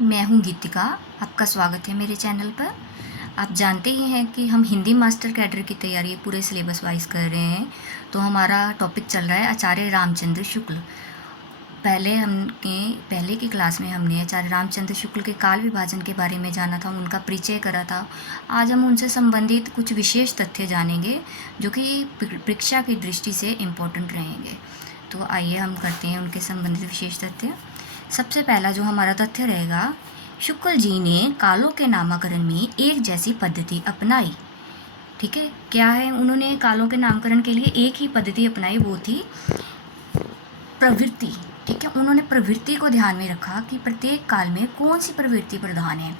मैं हूँ गीतिका। आपका स्वागत है मेरे चैनल पर। आप जानते ही हैं कि हम हिंदी मास्टर कैडर की तैयारी पूरे सिलेबस वाइज कर रहे हैं। तो हमारा टॉपिक चल रहा है आचार्य रामचंद्र शुक्ल। पहले की क्लास में हमने आचार्य रामचंद्र शुक्ल के काल विभाजन के बारे में जाना था, उनका परिचय करा था। आज हम उनसे संबंधित कुछ विशेष तथ्य जानेंगे जो कि परीक्षा की दृष्टि से इम्पोर्टेंट रहेंगे। तो आइए हम करते हैं उनके संबंधित विशेष तथ्य। सबसे पहला जो हमारा तथ्य रहेगा, शुक्ल जी ने कालों के नामकरण में एक जैसी पद्धति अपनाई। ठीक है, क्या है, उन्होंने कालों के नामकरण के लिए एक ही पद्धति अपनाई, वो थी प्रवृत्ति। ठीक है, उन्होंने प्रवृत्ति को ध्यान में रखा कि प्रत्येक काल में कौन सी प्रवृत्ति प्रधान है।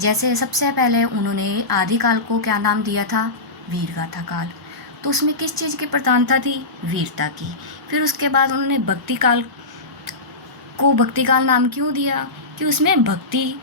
जैसे सबसे पहले उन्होंने आदिकाल को क्या नाम दिया था, वीरगाथा काल। तो उसमें किस चीज़ की प्रधानता थी, वीरता की। फिर उसके बाद उन्होंने भक्ति काल को भक्ति काल नाम क्यों दिया, कि उसमें भक्ति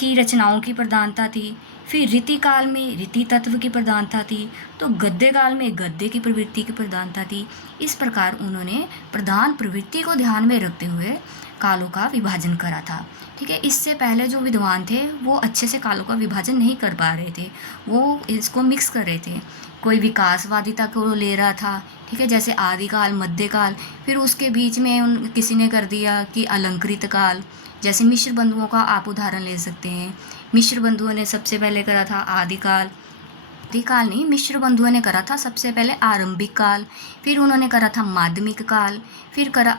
की रचनाओं की प्रधानता थी। फिर रीति काल में रीति तत्व की प्रधानता थी। तो गद्य काल में गद्य की प्रवृत्ति की प्रधानता थी। इस प्रकार उन्होंने प्रधान प्रवृत्ति को ध्यान में रखते हुए कालों का विभाजन करा था। ठीक है, इससे पहले जो विद्वान थे वो अच्छे से कालों का विभाजन नहीं कर पा रहे थे, वो इसको मिक्स कर रहे थे। कोई विकासवादिता को ले रहा था, ठीक है, जैसे आदिकाल, मध्यकाल। फिर उसके बीच में किसी ने कर दिया कि अलंकृत काल। जैसे मिश्र बंधुओं का आप उदाहरण ले सकते हैं। मिश्र बंधुओं ने सबसे पहले करा था आदिकाल, आदिकाल नहीं, मिश्र बंधुओं ने करा था सबसे पहले आरंभिक काल। फिर उन्होंने करा था माध्यमिक काल, फिर करा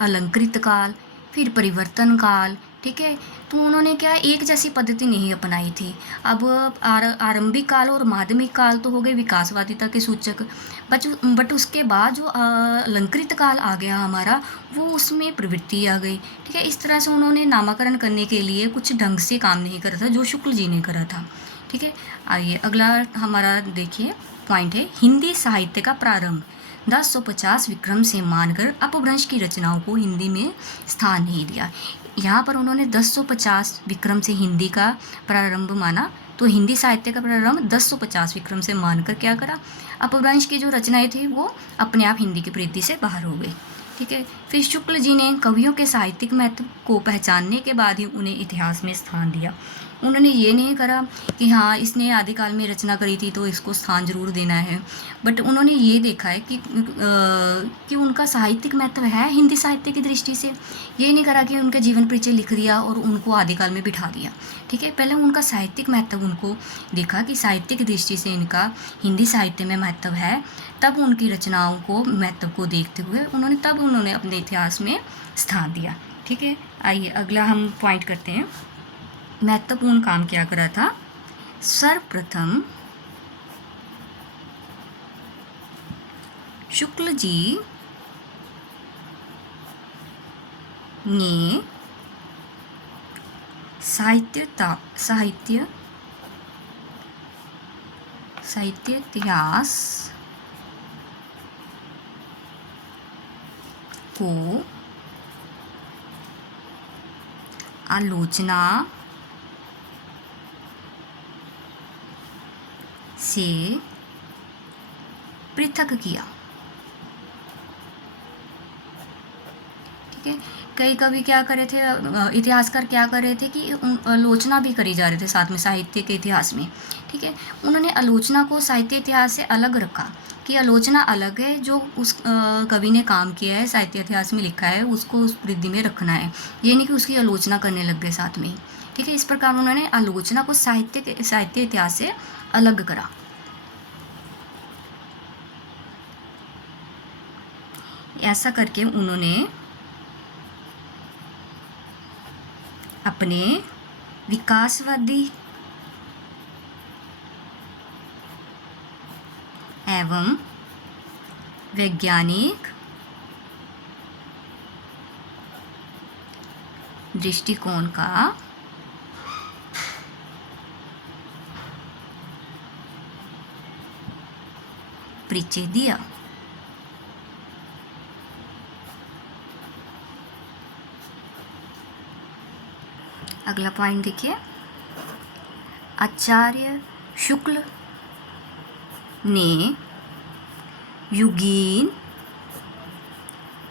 अलंकृत काल, फिर परिवर्तन काल। ठीक है, तो उन्होंने क्या एक जैसी पद्धति नहीं अपनाई थी। अब आरंभिक काल और माध्यमिक काल तो हो गए विकासवादिता के सूचक, बट उसके बाद जो अलंकृत काल आ गया हमारा, वो उसमें प्रवृत्ति आ गई। ठीक है, इस तरह से उन्होंने नामकरण करने के लिए कुछ ढंग से काम नहीं करा था जो शुक्ल जी ने करा था। ठीक है, आइए अगला हमारा देखिए पॉइंट है हिंदी साहित्य का प्रारंभ। 1050 विक्रम से मानकर अपभ्रंश की रचनाओं को हिंदी में स्थान नहीं दिया। यहाँ पर उन्होंने 1050 विक्रम से हिंदी का प्रारंभ माना, तो हिंदी साहित्य का प्रारंभ 1050 विक्रम से मानकर क्या करा, अपभ्रंश की जो रचनाएं थी वो अपने आप हिंदी की परिधि से बाहर हो गई। ठीक है, फिर शुक्ल जी ने कवियों के साहित्यिक महत्व को पहचानने के बाद ही उन्हें इतिहास में स्थान दिया। उन्होंने ये नहीं करा कि हाँ इसने आदिकाल में रचना करी थी तो इसको स्थान जरूर देना है, बट उन्होंने ये देखा है कि उनका साहित्यिक महत्व है हिंदी साहित्य की दृष्टि से। ये नहीं करा कि उनके जीवन परिचय लिख दिया और उनको आदिकाल में बिठा दिया। ठीक है, पहले उनका साहित्यिक महत्व उनको देखा कि साहित्य की दृष्टि से इनका हिंदी साहित्य में महत्व है, तब उनकी रचनाओं को महत्व को देखते हुए उन्होंने अपने इतिहास में स्थान दिया। ठीक है, आइए अगला हम पॉइंट करते हैं। महत्वपूर्ण काम क्या करा था, सर्वप्रथम शुक्ल जी ने साहित्य इतिहास को आलोचना से पृथक किया। ठीक है, कई कवि क्या करे थे, इतिहासकार क्या कर रहे थे कि आलोचना भी करी जा रहे थे साथ में साहित्य के इतिहास में। ठीक है, उन्होंने आलोचना को साहित्य इतिहास से अलग रखा कि आलोचना अलग है, जो उस कवि ने काम किया है साहित्य इतिहास में लिखा है उसको उस वृद्धि में रखना है, ये नहीं कि उसकी आलोचना करने लग गए साथ में। ठीक है, इस प्रकार उन्होंने आलोचना को साहित्य इतिहास से अलग करा। ऐसा करके उन्होंने अपने विकासवादी एवं वैज्ञानिक दृष्टिकोण का परिचय दिया। अगला पॉइंट देखिए, आचार्य शुक्ल ने युगीन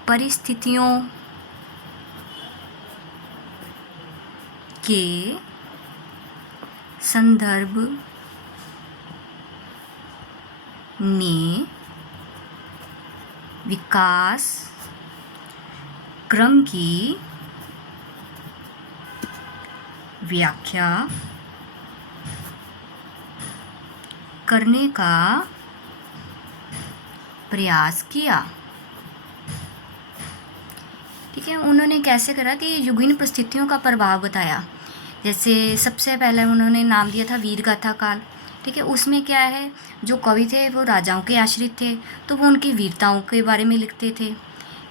परिस्थितियों के संदर्भ में विकास क्रम की व्याख्या करने का प्रयास किया। ठीक है, उन्होंने कैसे करा कि युगीन परिस्थितियों का प्रभाव बताया। जैसे सबसे पहले उन्होंने नाम दिया था वीरगाथा काल। ठीक है, उसमें क्या है, जो कवि थे वो राजाओं के आश्रित थे, तो वो उनकी वीरताओं के बारे में लिखते थे।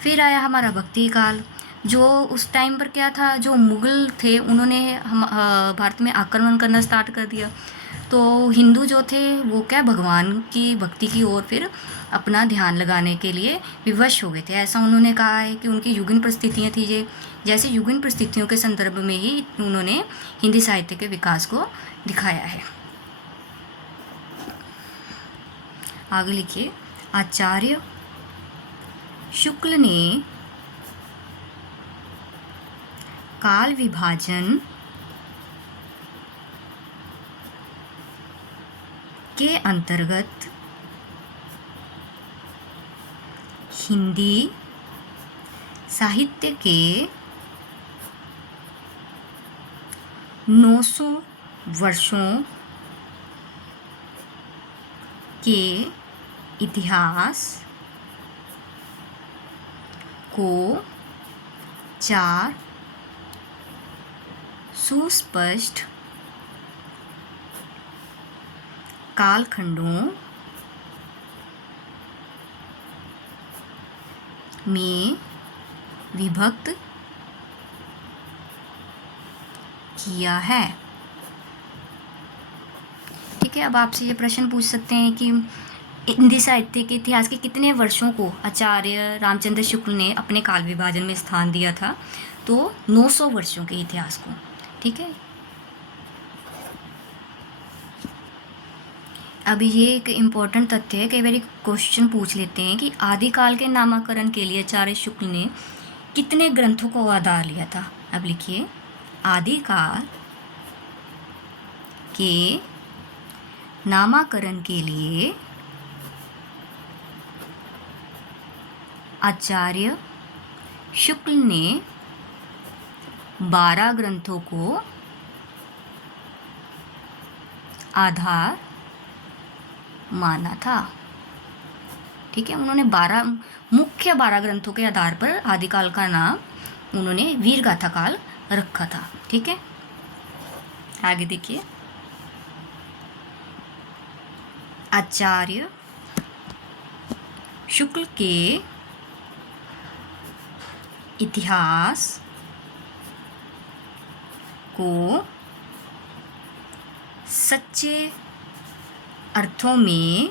फिर आया हमारा भक्ति काल, जो उस टाइम पर क्या था, जो मुग़ल थे उन्होंने हम भारत में आक्रमण करना स्टार्ट कर दिया, तो हिंदू जो थे वो क्या भगवान की भक्ति की ओर फिर अपना ध्यान लगाने के लिए विवश हो गए थे। ऐसा उन्होंने कहा है कि उनकी युगीन परिस्थितियाँ थी। ये जैसे युगीन परिस्थितियों के संदर्भ में ही उन्होंने हिंदी साहित्य के विकास को दिखाया है। आगे लिखिए, आचार्य शुक्ल ने काल विभाजन के अंतर्गत हिंदी साहित्य के 900 वर्षों के इतिहास को 4 सुस्पष्ट कालखंडों में विभक्त किया है। ठीक है, अब आपसे ये प्रश्न पूछ सकते हैं कि हिंदी साहित्य के इतिहास के कितने वर्षों को आचार्य रामचंद्र शुक्ल ने अपने काल विभाजन में स्थान दिया था? तो 900 वर्षों के इतिहास को। ठीक है, अभी ये एक इम्पॉर्टेंट तथ्य है, कई बार क्वेश्चन पूछ लेते हैं कि आदिकाल के नामकरण के लिए आचार्य शुक्ल ने कितने ग्रंथों को आधार लिया था? अब लिखिए, आदिकाल के नामकरण के लिए आचार्य शुक्ल ने 12 ग्रंथों को आधार माना था। ठीक है, उन्होंने 12 ग्रंथों के आधार पर आदिकाल का नाम उन्होंने वीरगाथा काल रखा था। ठीक है, आगे देखिए, आचार्य शुक्ल के इतिहास को सच्चे अर्थों में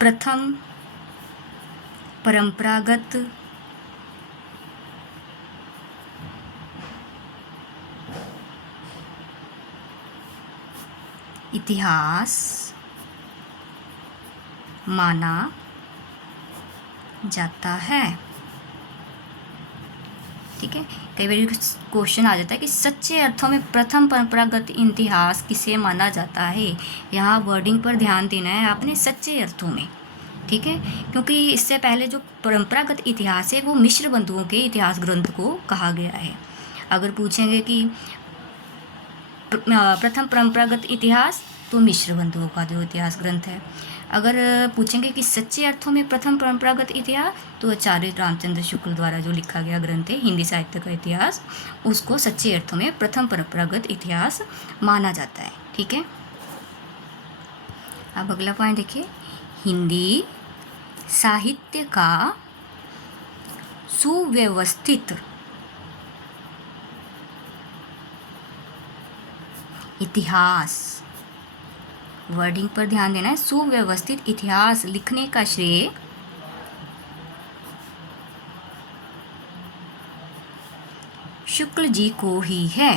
प्रथम परंपरागत इतिहास माना जाता है। ठीक है, कई बार क्वेश्चन आ जाता है कि सच्चे अर्थों में प्रथम परंपरागत इतिहास किसे माना जाता है। यहाँ वर्डिंग पर ध्यान देना है आपने, सच्चे अर्थों में। ठीक है, क्योंकि इससे पहले जो परंपरागत इतिहास है वो मिश्र बंधुओं के इतिहास ग्रंथ को कहा गया है। अगर पूछेंगे कि प्रथम परंपरागत इतिहास, तो मिश्र बंधुओं का जो इतिहास ग्रंथ है। अगर पूछेंगे कि सच्चे अर्थों में प्रथम परंपरागत इतिहास, तो आचार्य रामचंद्र शुक्ल द्वारा जो लिखा गया ग्रंथ है हिंदी साहित्य का इतिहास, उसको सच्चे अर्थों में प्रथम परंपरागत इतिहास माना जाता है। ठीक है, अब अगला पॉइंट देखिए, हिंदी साहित्य का सुव्यवस्थित इतिहास, वर्डिंग पर ध्यान देना है, सुव्यवस्थित इतिहास लिखने का श्रेय शुक्ल जी को ही है।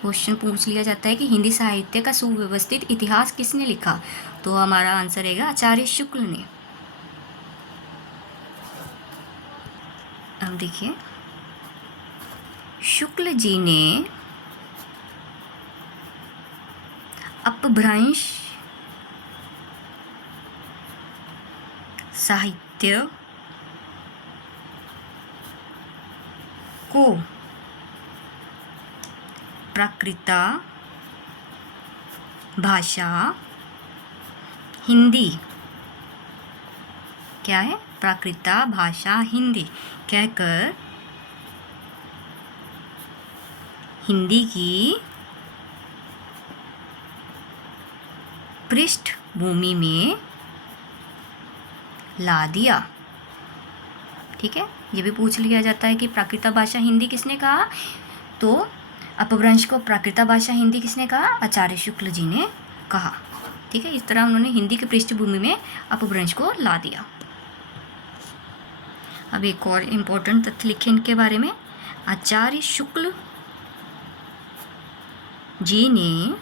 क्वेश्चन पूछ लिया जाता है कि हिंदी साहित्य का सुव्यवस्थित इतिहास किसने लिखा? तो हमारा आंसर रहेगा आचार्य शुक्ल ने। अब देखिए, शुक्ल जी ने अपभ्रंश साहित्य को प्राकृत भाषा हिंदी, क्या है, प्राकृत भाषा हिंदी कहकर हिंदी की पृष्ठभूमि में ला दिया। ठीक है, ये भी पूछ लिया जाता है कि प्राकृत भाषा हिंदी किसने कहा, तो अपभ्रंश को प्राकृत भाषा हिंदी किसने कहा, आचार्य शुक्ल जी ने कहा। ठीक है, इस तरह उन्होंने हिंदी की पृष्ठभूमि में अपभ्रंश को ला दिया। अब एक और इम्पोर्टेंट तथ्य लिखे इनके बारे में। आचार्य शुक्ल जी ने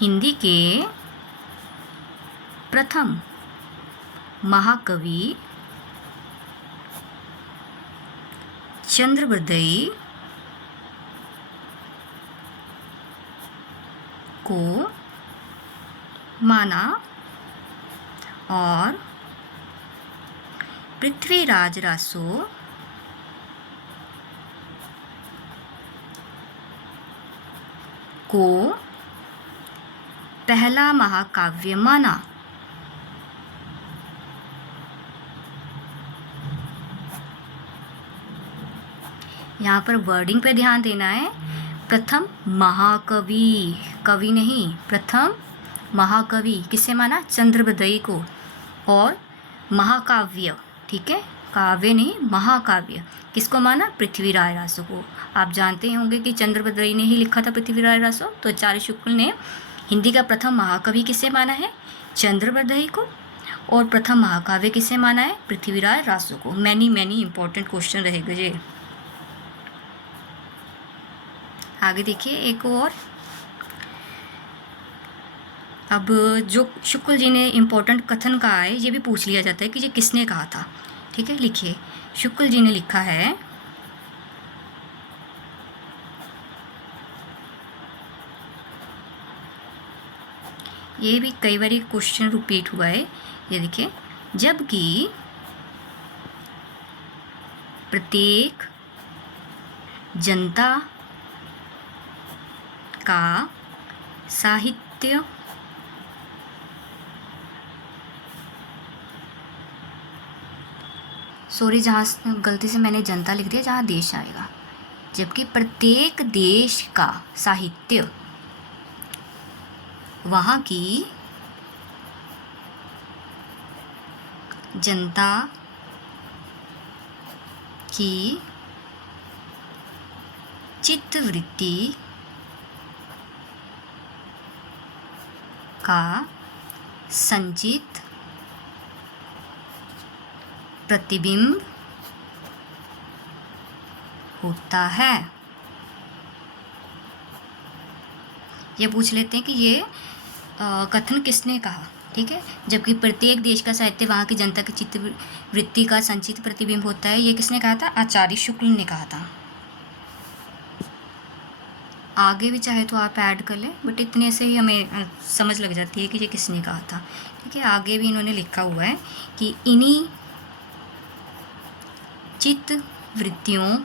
हिंदी के प्रथम महाकवि चंद्रबरदई को माना और पृथ्वीराज रासो को पहला महाकाव्य माना। यहाँ पर वर्डिंग पे ध्यान देना है। प्रथम महाकवि, कवि नहीं, प्रथम महाकवि किससे माना, चंद्रबरदई को। और महाकाव्य, ठीक है, काव्य नहीं महाकाव्य, किसको माना, पृथ्वीराज रासो को। आप जानते होंगे कि चंद्रबरदई ने ही लिखा था पृथ्वीराज रासो, तो आचार्य शुक्ल ने हिंदी का प्रथम महाकवि किसे माना है, चंद्रबरदई को, और प्रथम महाकाव्य किसे माना है, पृथ्वीराज रासो को। मैनी इंपॉर्टेंट क्वेश्चन रहेगा ये। आगे देखिए एक और, अब जो शुक्ल जी ने इम्पोर्टेंट कथन कहा है, ये भी पूछ लिया जाता है कि ये किसने कहा था। ठीक है, लिखिए, शुक्ल जी ने लिखा है, ये भी कई बार क्वेश्चन रिपीट हुआ है, ये देखिए, जबकि प्रत्येक जनता का साहित्य सॉरी, जहाँ गलती से मैंने जनता लिख दिया, जहाँ देश आएगा। जबकि प्रत्येक देश का साहित्य वहाँ की जनता की चित्तवृत्ति का संचित प्रतिबिंब होता है। ये पूछ लेते हैं कि ये कथन किसने कहा। ठीक है, जबकि प्रत्येक देश का साहित्य वहाँ की जनता की चित्तवृत्ति का संचित प्रतिबिंब होता है, ये किसने कहा था, आचार्य शुक्ल ने कहा था। आगे भी चाहे तो आप ऐड कर लें, बट इतने से ही हमें समझ लग जाती है कि ये किसने कहा था। ठीक है, आगे भी इन्होंने लिखा हुआ है कि इन्हीं चित्तवृत्तियों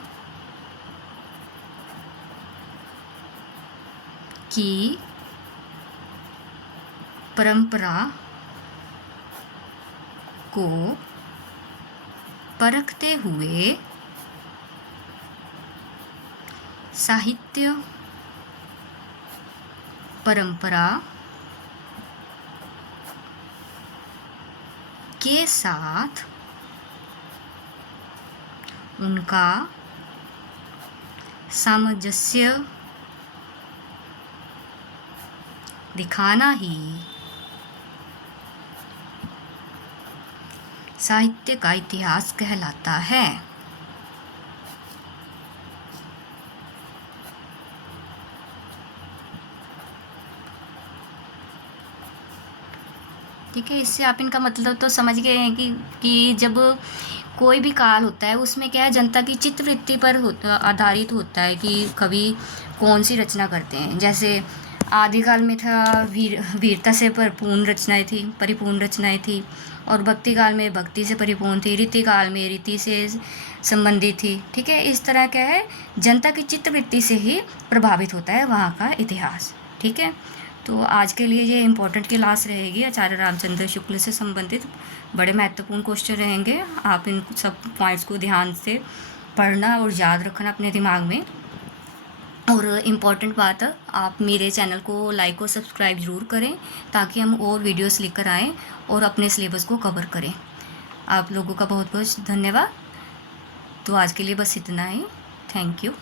की परंपरा को परखते हुए साहित्य परंपरा के साथ उनका सामंजस्य दिखाना ही साहित्य का इतिहास कहलाता है। ठीक है, इससे आप इनका मतलब तो समझ गए हैं कि जब कोई भी काल होता है उसमें क्या है, जनता की चित्तवृत्ति पर आधारित होता है कि कवि कौन सी रचना करते हैं। जैसे आदिकाल में था वीरता से परिपूर्ण रचनाएं थी, और भक्ति काल में भक्ति से परिपूर्ण थी, रीति काल में रीति से संबंधित थी। ठीक है, इस तरह क्या है, जनता की चित्तवृत्ति से ही प्रभावित होता है वहाँ का इतिहास। ठीक है, तो आज के लिए ये इम्पोर्टेंट क्लास रहेगी, आचार्य रामचंद्र शुक्ल से संबंधित बड़े महत्वपूर्ण क्वेश्चन रहेंगे। आप इन सब पॉइंट्स को ध्यान से पढ़ना और याद रखना अपने दिमाग में। और इम्पॉर्टेंट बात है, आप मेरे चैनल को लाइक और सब्सक्राइब ज़रूर करें ताकि हम और वीडियोस लेकर आएँ और अपने सिलेबस को कवर करें। आप लोगों का बहुत बहुत धन्यवाद। तो आज के लिए बस इतना ही। Thank you.